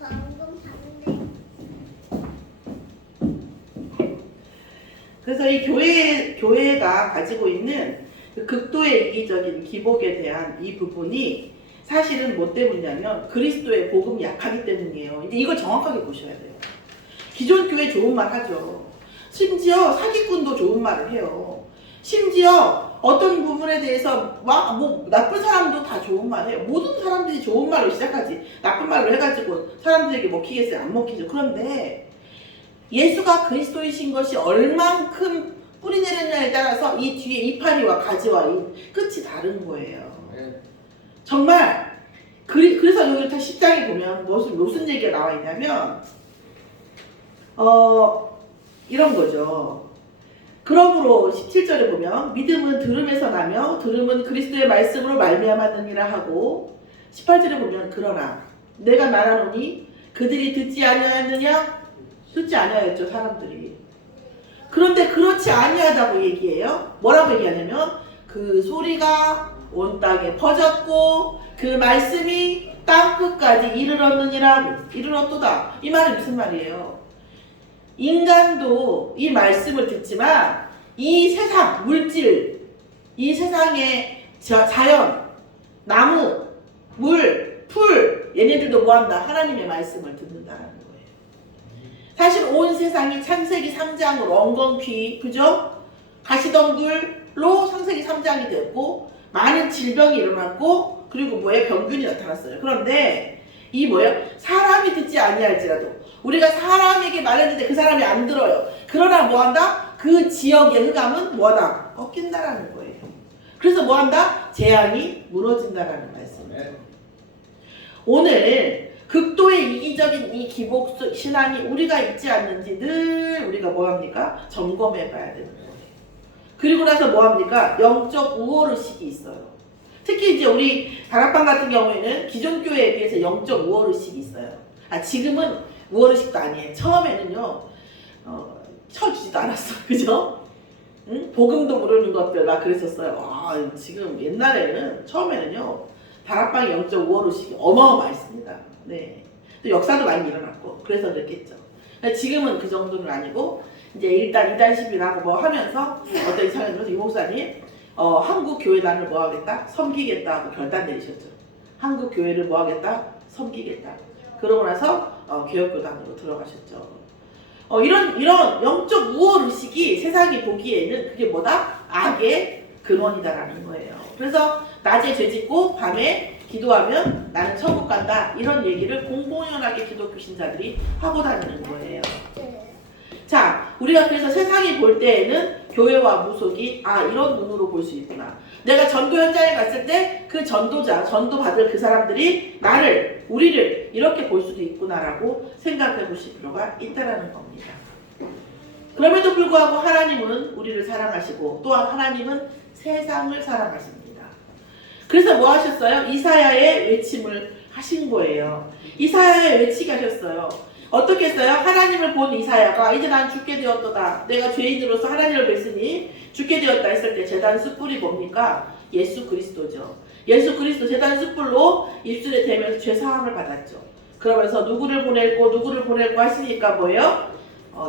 방금 봤는데. 그래서 이 교회가 가지고 있는 그 극도의 이기적인 기복에 대한 이 부분이 사실은 뭐 때문이냐면 그리스도의 복음이 약하기 때문이에요. 이제 이걸 정확하게 보셔야 돼요. 기존 교회 좋은 말 하죠. 심지어 사기꾼도 좋은 말을 해요. 심지어 어떤 부분에 대해서 뭐 나쁜 사람도 다 좋은 말 해요. 모든 사람들이 좋은 말로 시작하지 나쁜 말로 해가지고 사람들에게 먹히겠어요? 안 먹히죠. 그런데 예수가 그리스도이신 것이 얼만큼 뿌리 내렸냐에 따라서 이 뒤에 이파리와 가지와 이 끝이 다른 거예요. 정말 그래서 여기 10장에 보면 무슨 얘기가 나와 있냐면 이런 거죠. 그러므로 17절에 보면 믿음은 들음에서 나며 들음은 그리스도의 말씀으로 말미암았느니라 하고 18절에 보면 그러나 내가 말하노니 그들이 듣지 아니하였느냐? 듣지 아니하였죠, 사람들이. 그런데 그렇지 아니하다고 얘기해요. 뭐라고 얘기하냐면 그 소리가 온 땅에 퍼졌고 그 말씀이 땅끝까지 이르렀도다. 이 말이 무슨 말이에요? 인간도 이 말씀을 듣지만 이 세상, 물질, 이 세상의 자연, 나무, 물, 풀, 얘네들도 뭐한다? 하나님의 말씀을 듣는다라는 거예요. 사실 온 세상이 창세기 3장으로 엉겅퀴, 그죠? 가시덤불로 창세기 3장이 됐고 많은 질병이 일어났고 그리고 뭐예요? 병균이 나타났어요. 그런데 이 뭐예요? 사람이 듣지 아니할지라도 우리가 사람에게 말했는데 그 사람이 안 들어요. 그러나 뭐한다? 그 지역의 흑암은 뭐하다? 꺾인다라는 거예요. 그래서 뭐한다? 재앙이 무너진다라는 말씀이죠. 오늘 극도의 이기적인 이 기복 신앙이 우리가 있지 않는지 늘 우리가 뭐합니까? 점검해 봐야 되는 거예요. 그리고 나서 뭐합니까? 영적 우월의식이 있어요. 특히 이제 우리 다락방 같은 경우에는 기존 교회에 비해서 영적 우월의식이 있어요. 지금은 우월의식도 아니에요. 처음에는요, 쳐주지도 않았어. 그죠? 응? 복음도 모르는 것들, 나 그랬었어요. 지금 옛날에는, 처음에는요, 다락방의 영적 우월의식이 어마어마했습니다. 네. 또 역사도 많이 일어났고, 그래서 그랬겠죠. 지금은 그 정도는 아니고, 이제 일단 2단 10이라고 뭐 하면서, 어떤 이상한 이 목사님, 한국 교회단을 뭐 하겠다? 섬기겠다고 결단 내리셨죠. 한국 교회를 뭐 하겠다? 섬기겠다. 그러고 나서 개혁교단으로 들어가셨죠. 이런 영적 우월 의식이 세상이 보기에는 그게 뭐다? 악의 근원이다라는 거예요. 그래서 낮에 죄짓고 밤에 기도하면 나는 천국 간다. 이런 얘기를 공공연하게 기독교 신자들이 하고 다니는 거예요. 자, 우리가 그래서 세상이 볼 때에는 교회와 무속이 이런 눈으로 볼 수 있구나. 내가 전도 현장에 갔을 때 그 전도자, 전도받을 그 사람들이 나를, 우리를 이렇게 볼 수도 있구나라고 생각해 보실 필요가 있다라는 겁니다. 그럼에도 불구하고 하나님은 우리를 사랑하시고 또한 하나님은 세상을 사랑하십니다. 그래서 뭐 하셨어요? 이사야의 외침을 하신 거예요. 이사야의 외치게 하셨어요. 어떻게 했어요? 하나님을 본 이사야가 이제 난 죽게 되었도다. 내가 죄인으로서 하나님을 뵀으니 죽게 되었다 했을 때 제단 숯불이 뭡니까? 예수 그리스도죠. 예수 그리스도 제단 숯불로 입술에 대면서 죄사함을 받았죠. 그러면서 누구를 보낼고 하시니까 뭐예요?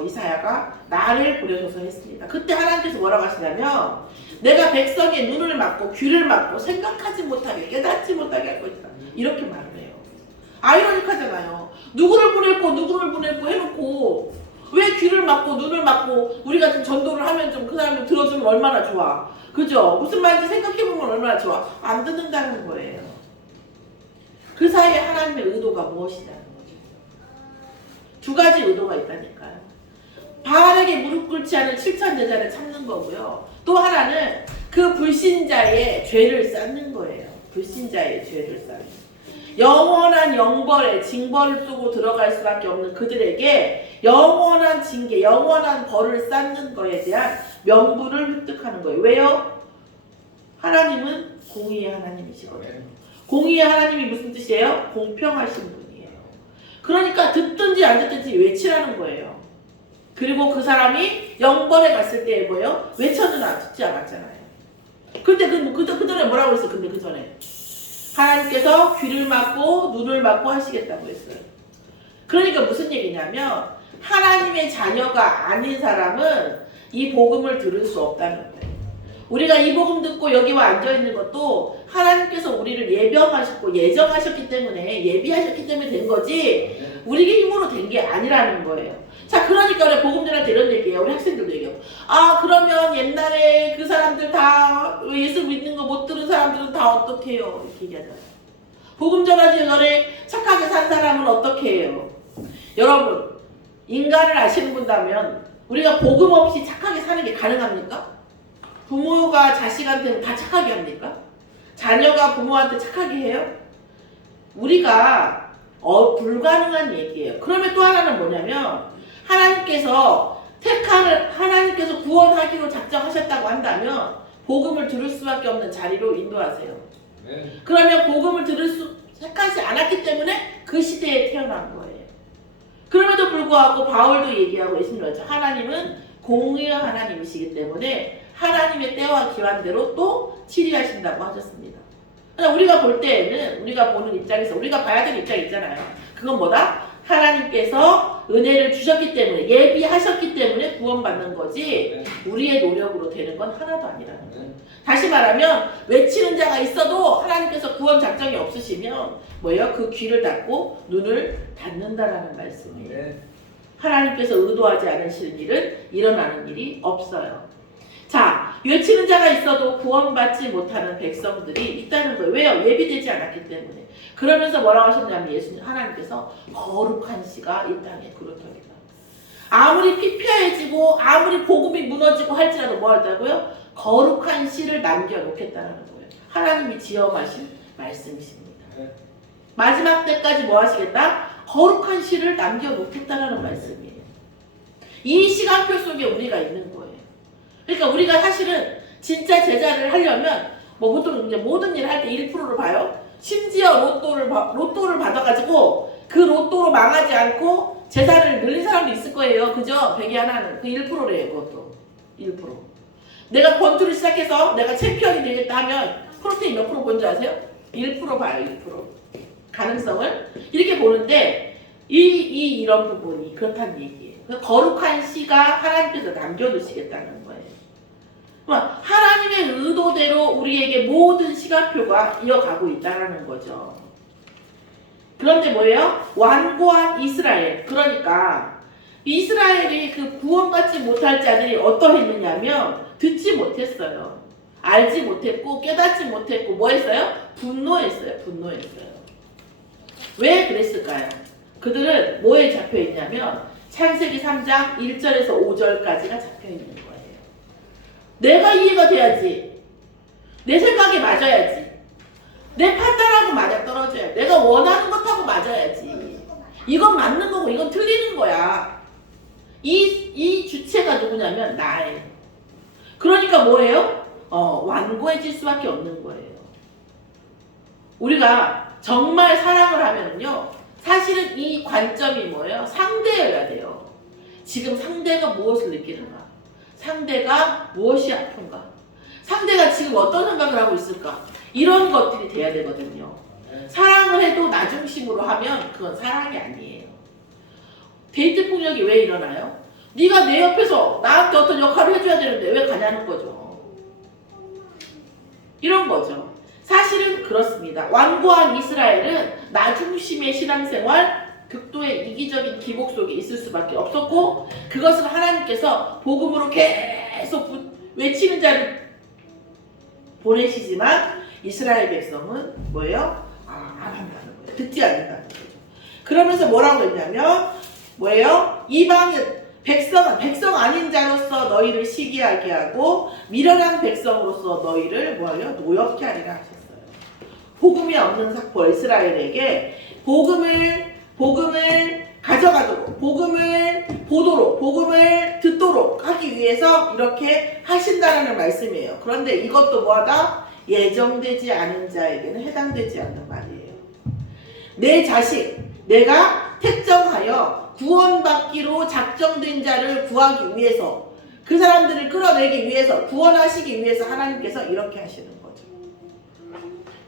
이사야가 나를 보내소서 했습니다. 그때 하나님께서 뭐라고 하시냐면 내가 백성의 눈을 막고 귀를 막고 생각하지 못하게 깨닫지 못하게 할 것이다. 이렇게 말을 해요. 아이러니하잖아요. 누구를 보낼고 해놓고 왜 귀를 막고 눈을 막고 우리가 좀 전도를 하면 좀 그 사람 좀 들어주면 얼마나 좋아. 그죠? 무슨 말인지 생각해보면 얼마나 좋아. 안 듣는다는 거예요. 그 사이에 하나님의 의도가 무엇이냐는 거죠. 두 가지 의도가 있다니까요. 바알에게 무릎 꿇지 않은 7천 제자를 찾는 거고요. 또 하나는 그 불신자의 죄를 쌓는 거예요. 불신자의 죄를 쌓는. 영원한 영벌에 징벌을 쏘고 들어갈 수밖에 없는 그들에게 영원한 징계, 영원한 벌을 쌓는 거에 대한 명분을 획득하는 거예요. 왜요? 하나님은 공의의 하나님이시거든요. 공의의 하나님이 무슨 뜻이에요? 공평하신 분이에요. 그러니까 듣든지 안 듣든지 외치라는 거예요. 그리고 그 사람이 영벌에 갔을 때 뭐예요? 외쳤느냐 듣지 않았잖아요. 근데 그 전에 뭐라고 했어? 근데 그 전에 하나님께서 귀를 막고 눈을 막고 하시겠다고 했어요. 그러니까 무슨 얘기냐면 하나님의 자녀가 아닌 사람은 이 복음을 들을 수 없다는 거예요. 우리가 이 복음 듣고 여기 와 앉아있는 것도 하나님께서 우리를 예병하셨고 예정하셨기 때문에 예비하셨기 때문에 된 거지 우리의 힘으로 된 게 아니라는 거예요. 자, 그러니까 우리 복음들한테 이런 얘기해요. 우리 학생들도 얘기해요. 아, 그러면 옛날에 그 사람들 다 예수 믿는 거 못 들은 사람들은 다 어떻게 해요? 이렇게 얘기하잖아요. 복음 전하기 전에 착하게 산 사람은 어떻게 해요? 여러분, 인간을 아시는 분다면 우리가 복음 없이 착하게 사는 게 가능합니까? 부모가 자식한테는 다 착하게 합니까? 자녀가 부모한테 착하게 해요? 우리가 불가능한 얘기예요. 그러면 또 하나는 뭐냐면 하나님께서 하나님께서 구원하기로 작정하셨다고 한다면 복음을 들을 수밖에 없는 자리로 인도하세요. 네. 그러면 복음을 택하지 않았기 때문에 그 시대에 태어난 거예요. 그럼에도 불구하고 바울도 얘기하고 예수님은 하나님은 공의의 하나님이시기 때문에 하나님의 때와 기한대로 또 치리하신다고 하셨습니다. 그러니까 우리가 볼 때에는 우리가 보는 입장에서 우리가 봐야 되는 입장이 있잖아요. 그건 뭐다? 하나님께서 은혜를 주셨기 때문에 예비하셨기 때문에 구원받는 거지 우리의 노력으로 되는 건 하나도 아니라는 거예요. 다시 말하면 외치는 자가 있어도 하나님께서 구원 작정이 없으시면 뭐예요? 그 귀를 닫고 눈을 닫는다라는 말씀이에요. 하나님께서 의도하지 않으시는 일은 일어나는 일이 없어요. 자, 외치는 자가 있어도 구원받지 못하는 백성들이 있다는 거예요. 왜요? 예비되지 않았기 때문에. 그러면서 뭐라고 하셨냐면 예수님 하나님께서 거룩한 씨가 이 땅에 그렇다니까. 아무리 피폐해지고 아무리 복음이 무너지고 할지라도 뭐 할다고요? 거룩한 씨를 남겨놓겠다는 거예요. 하나님이 지어마신 말씀이십니다. 마지막 때까지 뭐 하시겠다? 거룩한 씨를 남겨놓겠다는 말씀이에요. 이 시간표 속에 우리가 있는 거예요. 그러니까 우리가 사실은 진짜 제자를 하려면 뭐 보통 이제 모든 일을 할 때 1%를 봐요. 심지어 로또를 받아가지고 그 로또로 망하지 않고 재산을 늘린 사람도 있을 거예요. 그죠? 100이 하나는 그 1%래요. 그것도 1%. 내가 권투를 시작해서 내가 챔피언이 되겠다 하면 프로테인 몇 프로 본지 아세요? 1% 봐요. 1%. 가능성을 이렇게 보는데 이런 부분이 그렇다는 얘기예요. 거룩한 씨가 하나님께서 남겨두시겠다는 거예요. 하나님의 의도대로 우리에게 모든 시간표가 이어가고 있다는 거죠. 그런데 뭐예요? 완고한 이스라엘. 그러니까 이스라엘이 그 구원받지 못할 자들이 어떠했느냐면 듣지 못했어요. 알지 못했고 깨닫지 못했고 뭐 했어요? 분노했어요. 왜 그랬을까요? 그들은 뭐에 잡혀있냐면 창세기 3장 1절에서 5절까지가 잡혀있는 거예요. 내가 이해가 돼야지. 내 생각에 맞아야지. 내 판단하고 맞아떨어져야 돼. 내가 원하는 것하고 맞아야지. 이건 맞는 거고 이건 틀리는 거야. 이 주체가 누구냐면 나예요. 그러니까 뭐예요? 완고해질 수밖에 없는 거예요. 우리가 정말 사랑을 하면요. 사실은 이 관점이 뭐예요? 상대여야 돼요. 지금 상대가 무엇을 느끼는가? 상대가 무엇이 아픈가? 상대가 지금 어떤 생각을 하고 있을까? 이런 것들이 돼야 되거든요. 사랑을 해도 나 중심으로 하면 그건 사랑이 아니에요. 데이트 폭력이 왜 일어나요? 네가 내 옆에서 나한테 어떤 역할을 해줘야 되는데 왜 가냐는 거죠. 이런 거죠. 사실은 그렇습니다. 완고한 이스라엘은 나 중심의 신앙생활, 극도의 이기적인 기복 속에 있을 수밖에 없었고 그것은 하나님께서 복음으로 계속 외치는 자를 보내시지만 이스라엘 백성은 뭐예요? 안 한다는 거예요. 듣지 않는다는 거죠. 그러면서 뭐라고 했냐면 뭐예요? 이방인 백성 아닌 자로서 너희를 시기하게 하고 미련한 백성으로서 너희를 뭐예요? 노엽게 하리라 하셨어요. 복음이 없는 삭포 이스라엘에게 복음을 가져가도록 복음을 보도록 복음을 듣도록 하기 위해서 이렇게 하신다는 말씀이에요. 그런데 이것도 뭐하다? 예정되지 않은 자에게는 해당되지 않는 말이에요. 내 자식 내가 택정하여 구원받기로 작정된 자를 구하기 위해서 그 사람들을 끌어내기 위해서 구원하시기 위해서 하나님께서 이렇게 하시는 거죠.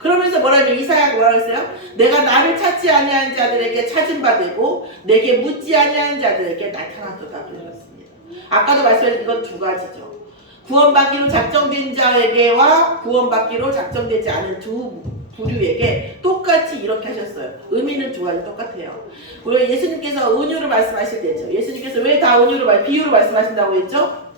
그러면서 뭐라면 이사야가 뭐라 했어요? 내가 나를 찾지 아니한 자들에게 찾은 바 되고 내게 묻지 아니한 자들에게 나타났도다 그러셨습니다. 아까도 말씀드린 이건 두 가지죠. 구원받기로 작정된 자에게와 구원받기로 작정되지 않은 두 부류에게 똑같이 이렇게 하셨어요. 의미는 두 가지 똑같아요. 우리 예수님께서 은유로 말씀하실 때죠. 예수님께서 왜 다 은유로 비유로 말씀하신다고 했죠?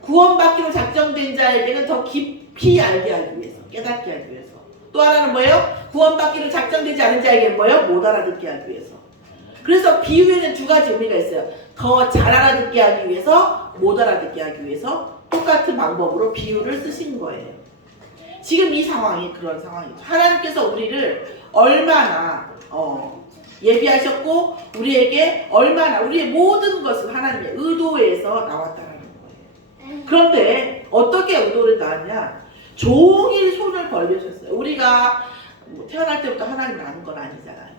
구원받기로 작정된 자에게는 더 깊이 알게 하기 위해서, 깨닫게 하기 위해서. 또 하나는 뭐예요? 구원받기로 작정되지 않은 자에게는 뭐예요? 못 알아듣게 하기 위해서. 그래서 비유에는 두 가지 의미가 있어요. 더 잘 알아듣게 하기 위해서, 못 알아듣게 하기 위해서 똑같은 방법으로 비유를 쓰신 거예요. 지금 이 상황이 그런 상황이죠. 하나님께서 우리를 얼마나 예비하셨고 우리에게 얼마나 우리의 모든 것은 하나님의 의도에서 나왔다는 거예요. 그런데 어떻게 의도를 낳았냐? 종일 손을 벌리셨어요. 우리가 태어날 때부터 하나님을 아는 건 아니잖아요.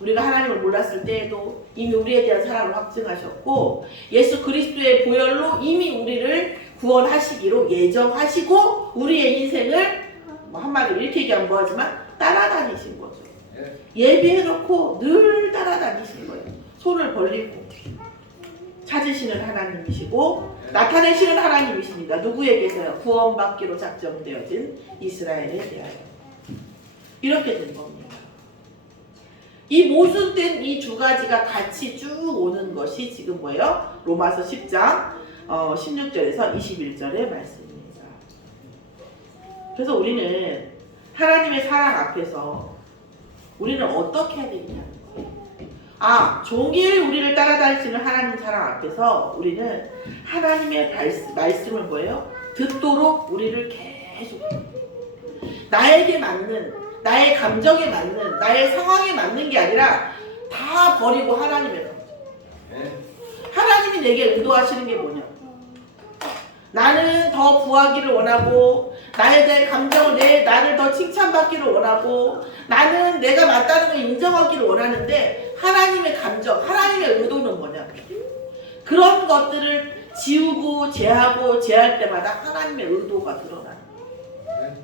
우리가 하나님을 몰랐을 때에도 이미 우리에 대한 사랑을 확증하셨고 예수 그리스도의 보혈로 이미 우리를 구원하시기로 예정하시고 우리의 인생을 한마디로 이렇게 얘기하면 뭐하지만 따라다니신 거죠. 예비해놓고 늘 따라다니신 거예요. 손을 벌리고 찾으시는 하나님이시고 나타내시는 하나님이십니다. 누구에게서요? 구원받기로 작정되어진 이스라엘에 대하여 이렇게 된 겁니다. 이 모순된 이 두 가지가 같이 쭉 오는 것이 지금 뭐예요? 로마서 10장 16절에서 21절의 말씀입니다. 그래서 우리는 하나님의 사랑 앞에서 우리는 어떻게 해야 되느냐는 거예요. 종일 우리를 따라다니시는 하나님 사랑 앞에서 우리는 하나님의 말씀을 뭐예요? 듣도록 우리를 계속 나에게 맞는 나의 감정에 맞는 나의 상황에 맞는 게 아니라 다 버리고 하나님의 감정. 하나님이 내게 의도하시는 게 뭐냐? 나는 더 부하기를 원하고 나에 대한 감정을 나를 더 칭찬받기를 원하고 나는 내가 맞다는 걸 인정하기를 원하는데 하나님의 감정, 하나님의 의도는 뭐냐? 그런 것들을 지우고 제할 때마다 하나님의 의도가 드러나는 거예요.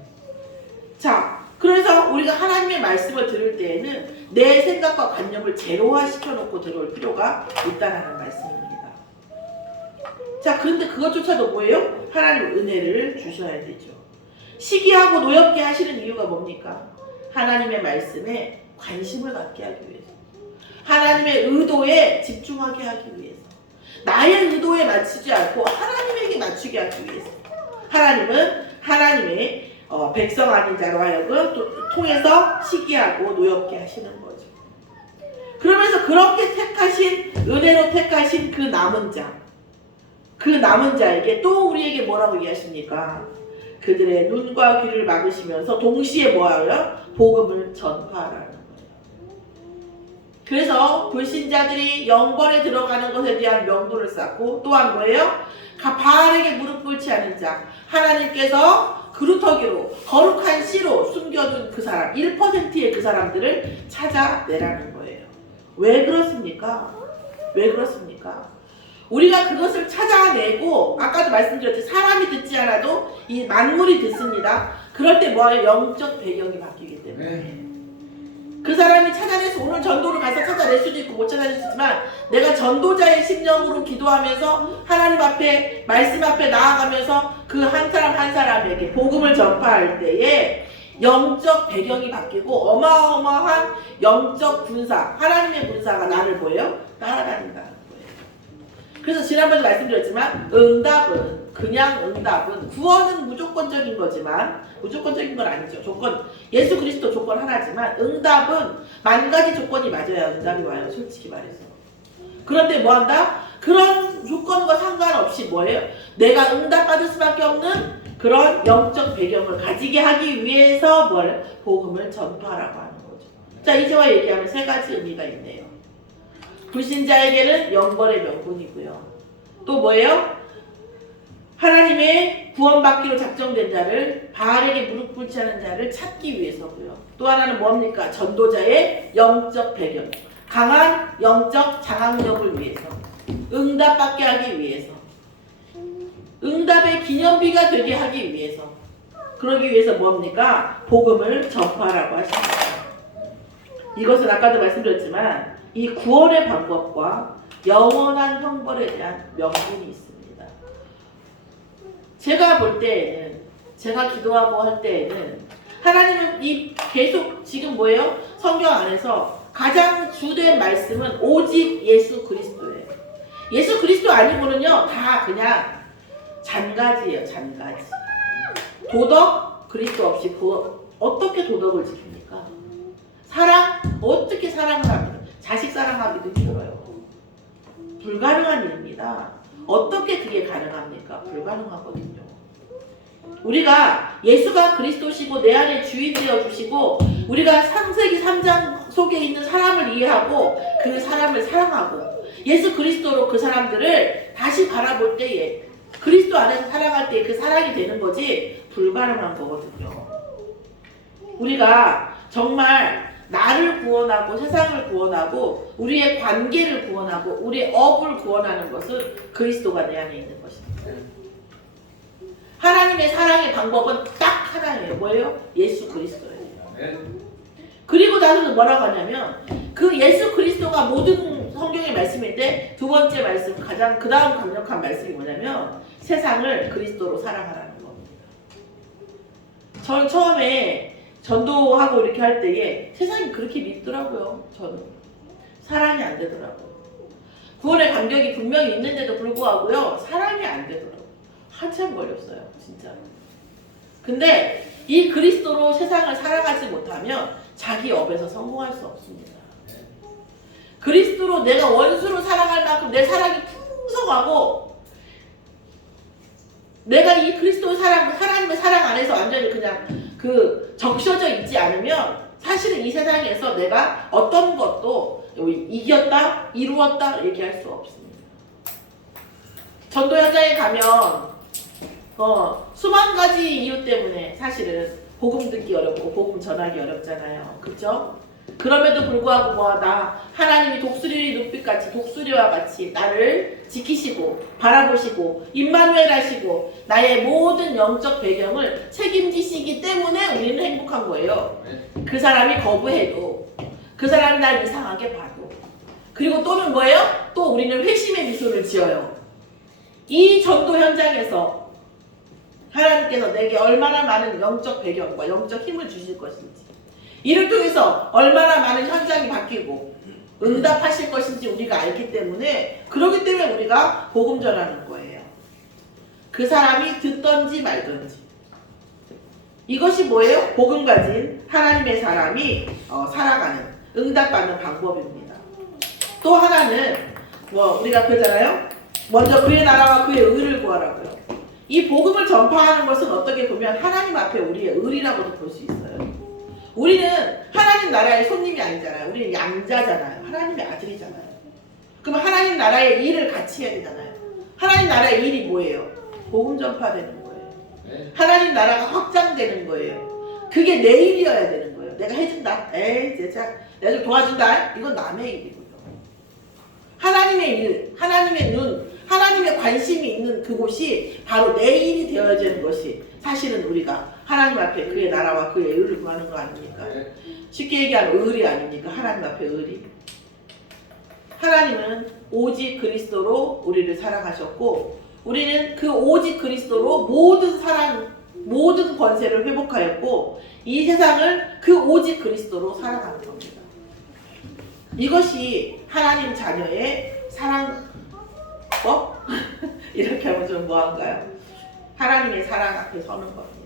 자, 그래서 우리가 하나님의 말씀을 들을 때에는 내 생각과 관념을 제로화시켜 놓고 들어올 필요가 있다는 말씀입니다. 자, 그런데 그것조차도 뭐예요? 하나님 은혜를 주셔야 되죠. 시기하고 노엽게 하시는 이유가 뭡니까? 하나님의 말씀에 관심을 갖게 하기 위해서. 하나님의 의도에 집중하게 하기 위해서. 나의 의도에 맞추지 않고 하나님에게 맞추게 하기 위해서. 하나님은 하나님의 백성 아닌 자로 하여금 통해서 시기하고 노엽게 하시는 거죠. 그러면서 그렇게 택하신 은혜로 택하신 그 남은 자에게 또 우리에게 뭐라고 얘기하십니까? 그들의 눈과 귀를 막으시면서 동시에 뭐하여? 복음을 전파하라는 거예요. 그래서 불신자들이 영벌에 들어가는 것에 대한 명분을 쌓고 또한 뭐예요? 바알에게 무릎 꿇지 않은 자, 하나님께서 그루터기로 거룩한 씨로 숨겨둔 그 사람 1%의 그 사람들을 찾아내라는 거예요. 왜 그렇습니까? 왜 그렇습니까? 우리가 그것을 찾아내고 아까도 말씀드렸듯이 사람이 듣지 않아도 이 만물이 듣습니다. 그럴 때 뭐예요? 영적 배경이 바뀌기 때문에 그 사람이 찾아내서 오늘 전도를 가서 찾아낼 수도 있고 못 찾아낼 수 있지만 내가 전도자의 심령으로 기도하면서 하나님 앞에 말씀 앞에 나아가면서 그 한 사람 한 사람에게 복음을 전파할 때에 영적 배경이 바뀌고 어마어마한 영적 군사 하나님의 군사가 나를 뭐예요? 따라다닌다는 거예요. 그래서 지난번에 말씀드렸지만 응답은 구원은 무조건적인 거지만 무조건적인 건 아니죠. 조건 예수 그리스도 조건 하나지만 응답은 만 가지 조건이 맞아야 응답이 와요. 솔직히 말해서. 그런데 뭐한다? 그런 조건과 상관없이 뭐예요? 내가 응답받을 수밖에 없는 그런 영적 배경을 가지게 하기 위해서 복음을 전파하라고 하는 거죠. 자, 이제와 얘기하면 세 가지 의미가 있네요. 불신자에게는 영벌의 명분이고요. 또 뭐예요? 하나님의 구원받기로 작정된 자를 바알에게 무릎 꿇지 않은 자를 찾기 위해서고요. 또 하나는 뭡니까? 전도자의 영적 배경, 강한 영적 장악력을 위해서, 응답받게 하기 위해서, 응답의 기념비가 되게 하기 위해서. 그러기 위해서 뭡니까? 복음을 전파하라고 하십니다. 이것은 아까도 말씀드렸지만 이 구원의 방법과 영원한 형벌에 대한 명분이 있습니다. 제가 볼 때에는, 제가 기도하고 할 때에는 하나님은 이 계속 지금 뭐예요? 성경 안에서 가장 주된 말씀은 오직 예수 그리스도예요. 예수 그리스도 아니고는요 다 그냥 잔가지예요. 잔가지. 도덕 그리스도 없이 어떻게 도덕을 지킵니까? 사랑 어떻게 사랑을 합니까? 자식 사랑하기도 힘들어요. 불가능한 일입니다. 어떻게 그게 가능합니까? 불가능하거든요. 우리가 예수가 그리스도시고 내 안에 주인 되어 주시고 우리가 창세기 3장 속에 있는 사람을 이해하고 그 사람을 사랑하고 예수 그리스도로 그 사람들을 다시 바라볼 때에 그리스도 안에서 살아갈 때 그 사랑이 되는 거지 불가능한 거거든요. 우리가 정말 나를 구원하고 세상을 구원하고 우리의 관계를 구원하고 우리의 업을 구원하는 것은 그리스도가 내 안에 있는 것입니다. 하나님의 사랑의 방법은 딱 하나예요. 뭐예요? 예수 그리스도예요. 그리고 나서는 뭐라고 하냐면 그 예수 그리스도가 모든 성경의 말씀인데 두 번째 말씀 가장 그 다음 강력한 말씀이 뭐냐면 세상을 그리스도로 사랑하라는 겁니다. 저는 처음에 전도하고 이렇게 할 때에 세상이 그렇게 밉더라고요. 저는 사랑이 안 되더라고요. 구원의 간격이 분명히 있는데도 불구하고요 사랑이 안 되더라고요. 한참 걸렸어요 진짜. 근데 이 그리스도로 세상을 살아가지 못하면 자기 업에서 성공할 수 없습니다. 그리스도로 내가 원수로 사랑할 만큼 내 사랑이 풍성하고 내가 이 그리스도의 사랑, 하나님의 사랑 안에서 완전히 그냥 적셔져 있지 않으면 사실은 이 세상에서 내가 어떤 것도 이겼다, 이루었다 얘기할 수 없습니다. 전도 현장에 가면 수만 가지 이유 때문에 사실은 복음 듣기 어렵고 복음 전하기 어렵잖아요. 그렇죠? 그럼에도 불구하고 나 하나님이 독수리와 같이 나를 지키시고 바라보시고 임마누엘 하시고 나의 모든 영적 배경을 책임지시기 때문에 우리는 행복한 거예요. 그 사람이 거부해도 그 사람이 날 이상하게 봐도 그리고 또는 뭐예요? 또 우리는 회심의 미소를 지어요. 이 전도 현장에서 하나님께서 내게 얼마나 많은 영적 배경과 영적 힘을 주실 것인지 이를 통해서 얼마나 많은 현장이 바뀌고 응답하실 것인지 우리가 알기 때문에 그렇기 때문에 우리가 복음 전하는 거예요. 그 사람이 듣던지 말던지 이것이 뭐예요? 복음 가진 하나님의 사람이 살아가는 응답받는 방법입니다. 또 하나는 우리가 그러잖아요. 먼저 그의 나라와 그의 의를 구하라고요. 이 복음을 전파하는 것은 어떻게 보면 하나님 앞에 우리의 의리라고도 볼 수 있어요. 우리는 하나님 나라의 손님이 아니잖아요. 우리는 양자잖아요. 하나님의 아들이잖아요. 그럼 하나님 나라의 일을 같이 해야 되잖아요. 하나님 나라의 일이 뭐예요? 복음 전파되는 거예요. 하나님 나라가 확장되는 거예요. 그게 내 일이어야 되는 거예요. 내가 해준다. 내가 좀 도와준다. 이건 남의 일이고요. 하나님의 일, 하나님의 눈, 하나님의 관심이 있는 그곳이 바로 내 일이 되어야 되는 것이 사실은 우리가 하나님 앞에 그의 나라와 그의 의를 구하는 거 아닙니까? 쉽게 얘기하면 의리 아닙니까? 하나님 앞에 의리. 하나님은 오직 그리스도로 우리를 사랑하셨고 우리는 그 오직 그리스도로 모든 사랑, 모든 권세를 회복하였고 이 세상을 그 오직 그리스도로 사랑하는 겁니다. 이것이 하나님 자녀의 사랑법? 이렇게 하면 좀 뭐한가요? 하나님의 사랑 앞에 서는 겁니다.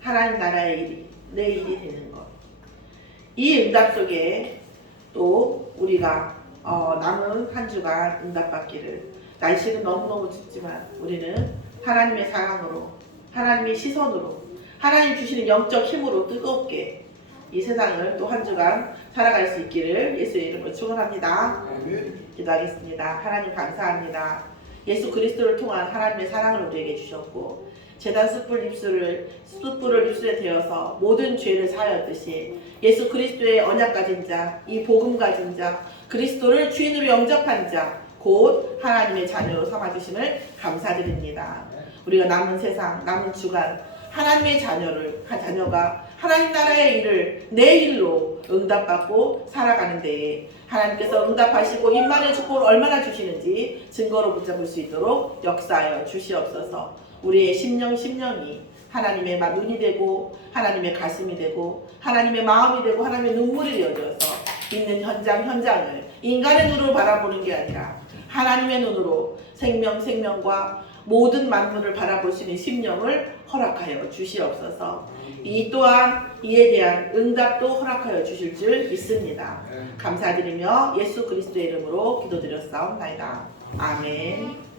하나님 나라의 일이 내 일이 되는 것. 이 응답 속에 또 우리가 남은 한 주간 응답받기를 날씨는 너무너무 춥지만 우리는 하나님의 사랑으로 하나님의 시선으로 하나님 주시는 영적 힘으로 뜨겁게 이 세상을 또 한 주간 살아갈 수 있기를 예수의 이름으로 축원합니다. 기도하겠습니다. 하나님 감사합니다. 예수 그리스도를 통한 하나님의 사랑을 우리에게 주셨고 제단 숯불을 입술에 대어서 모든 죄를 사하였듯이 예수 그리스도의 언약 가진 자, 이 복음 가진 자, 그리스도를 주인으로 영접한 자, 곧 하나님의 자녀로 삼아주심을 감사드립니다. 우리가 남은 세상, 남은 주간 하나님의 자녀가 하나님 나라의 일을 내 일로 응답받고 살아가는 데에 하나님께서 응답하시고 임만의 축복을 얼마나 주시는지 증거로 붙잡을 수 있도록 역사하여 주시옵소서. 우리의 심령이 하나님의 눈이 되고 하나님의 가슴이 되고 하나님의 마음이 되고 하나님의 눈물이 되어져서 있는 현장을 인간의 눈으로 바라보는 게 아니라 하나님의 눈으로 생명과 모든 만물을 바라볼 수 있는 심령을 허락하여 주시옵소서. 이 또한 이에 대한 응답도 허락하여 주실 줄 믿습니다. 감사드리며 예수 그리스도의 이름으로 기도드렸사옵나이다. 아멘.